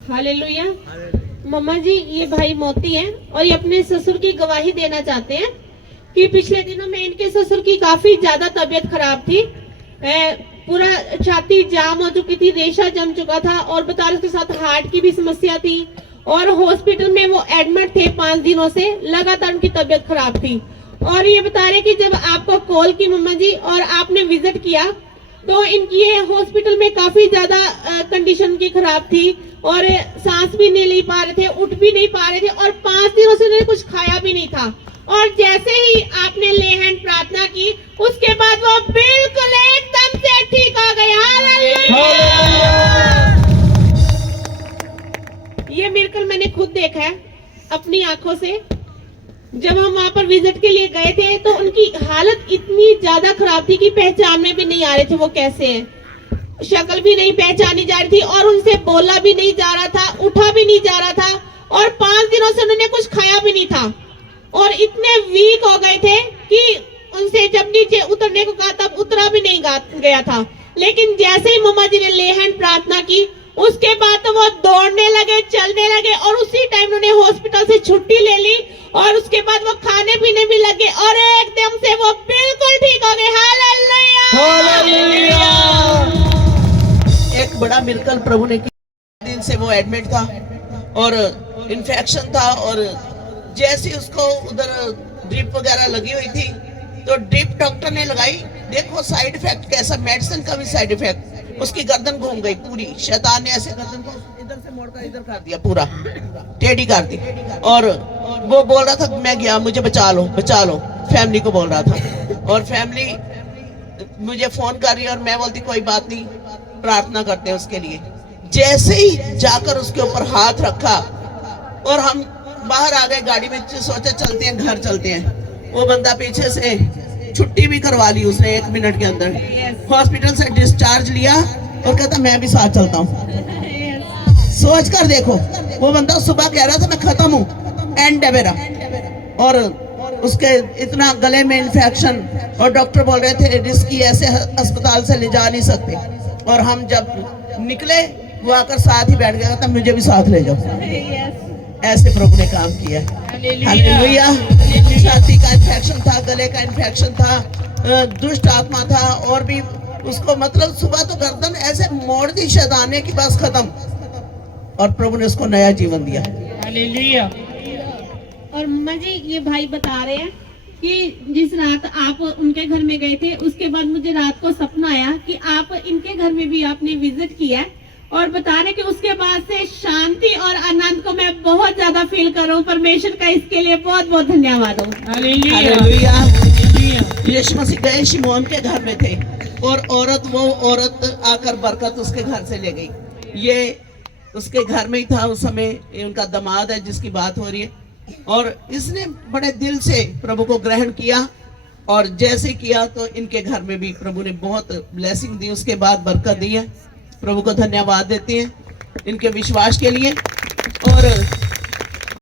Hallelujah. मम्मा जी, ये भाई मोती हैं और ये अपने ससुर की गवाही देना चाहते हैं कि पिछले दिनों में इनके ससुर की काफी ज्यादा तबीयत खराब थी। पूरा छाती जाम हो चुकी थी, रेशा जम चुका था और बता रहे उसके साथ हार्ट की भी समस्या थी और हॉस्पिटल में वो एडमिट थे 5 दिनों से, लगातार उनकी तबीयत खराब थी। और ये बता रहे कि जब आपको कॉल की मम्मा जी और आपने विजिट किया तो इनकी हॉस्पिटल में काफी ज्यादा कंडीशन की खराब थी और सांस भी नहीं ले पा रहे थे, उठ भी नहीं पा रहे थे और 5 दिनों से उन्होंने कुछ खाया भी नहीं था। और जैसे ही आपने ले हैंड प्रार्थना की उसके बाद वो बिल्कुल एकदम से ठीक हो गए। हालेलुया। ये मिरेकल मैंने खुद देखा है अपनी आंखों से। जब हम वहां पर विजिट के लिए गए थे तो उनकी हालत इतनी ज्यादा खराब थी कि पहचान में भी नहीं आ रहे थे वो कैसे हैं। शक्ल भी नहीं पहचानी जा रही थी और उनसे बोला भी नहीं जा रहा था, उठा भी नहीं जा रहा था और 5 दिनों से उन्होंने कुछ खाया भी नहीं था और इतने वीक हो गए थे कि उनसे जब नीचे उतरने को कहा तब उतरा भी नहीं गया था। लेकिन जैसे ही मम्मा जी ने ले हैंड प्रार्थना की उसके बाद तो वो दौड़ने लगे, चलने लगे और उसी टाइम उन्होंने हॉस्पिटल से छुट्टी ले ली और उसके बाद वो खाने पीने भी लगे और एकदम से वो बिल्कुल ठीक हो गए। हालेलुया। एक बड़ा मिरेकल प्रभु ने किया। दिन से वो एडमिट था और इन्फेक्शन था और जैसे उसको उधर ड्रिप वगैरह लगी हुई थी तो ड्रिप डॉक्टर ने लगाई। देखो साइड इफेक्ट कैसा, मेडिसिन का भी साइड इफेक्ट। उसकी गर्दन घूम गई पूरी। शैतान ने ऐसे गर्दन को इधर से मोड़कर इधर कर दिया, पूरा टेढ़ी कर दी और वो बोल रहा था मैं गया, मुझे बचा लो बचा लो, फैमिली को बोल रहा था। और फैमिली मुझे फोन कर रही है और मैं बोलती कोई बात नहीं, प्रार्थना करते हैं उसके लिए। जैसे ही जाकर उसके ऊपर हाथ रखा और हम बाहर आ गए गाड़ी में, सोचा चलते हैं घर चलते हैं। वो बंदा पीछे से छुट्टी भी करवा ली उसने 1 मिनट के अंदर। हॉस्पिटल से डिस्चार्ज लिया और कहता मैं भी साथ चलता हूँ। सोच कर देखो, वो बंदा सुबह कह रहा था मैं खत्म हूँ, एंड है मेरा, और उसके इतना गले में इन्फेक्शन और डॉक्टर बोल रहे थे रिस्की, ऐसे अस्पताल से ले जा नहीं सकते। और हम जब निकले वो आकर साथ ही बैठ गया, तब मुझे भी साथ ले जाओ। ऐसे प्रभु ने काम किया। हालेलुया। छाती का इन्फेक्शन था, गले का इन्फेक्शन था, दुष्ट आत्मा था और भी उसको, मतलब सुबह तो गर्दन ऐसे मोड़ दी शैतान ने कि बस खत्म, और प्रभु ने उसको नया जीवन दिया। हालेलुया। और मम्मा जी, ये भाई बता रहे हैं कि जिस रात आप उनके घर में गए थे उसके बाद मुझे रात को सपना आया कि आप इनके घर में भी आपने विजिट किया और बता रहे कि उसके बाद से शांति और आनंद को मैं बहुत ज्यादा फील कर रहा हूँ। परमेश्वर का इसके लिए बहुत बहुत धन्यवाद हो। हालेलुया। यीशु मसीह गए शिमोन के घर में थे और वो औरत आकर बरकत उसके घर से ले गई। ये उसके घर में ही था उस समय, उनका दामाद है जिसकी बात हो रही है, और इसने बड़े दिल से प्रभु को ग्रहण किया और जैसे किया तो इनके घर में भी प्रभु ने बहुत ब्लेसिंग दी, उसके बाद बरकत दी है। प्रभु को धन्यवाद देते हैं इनके विश्वास के लिए। और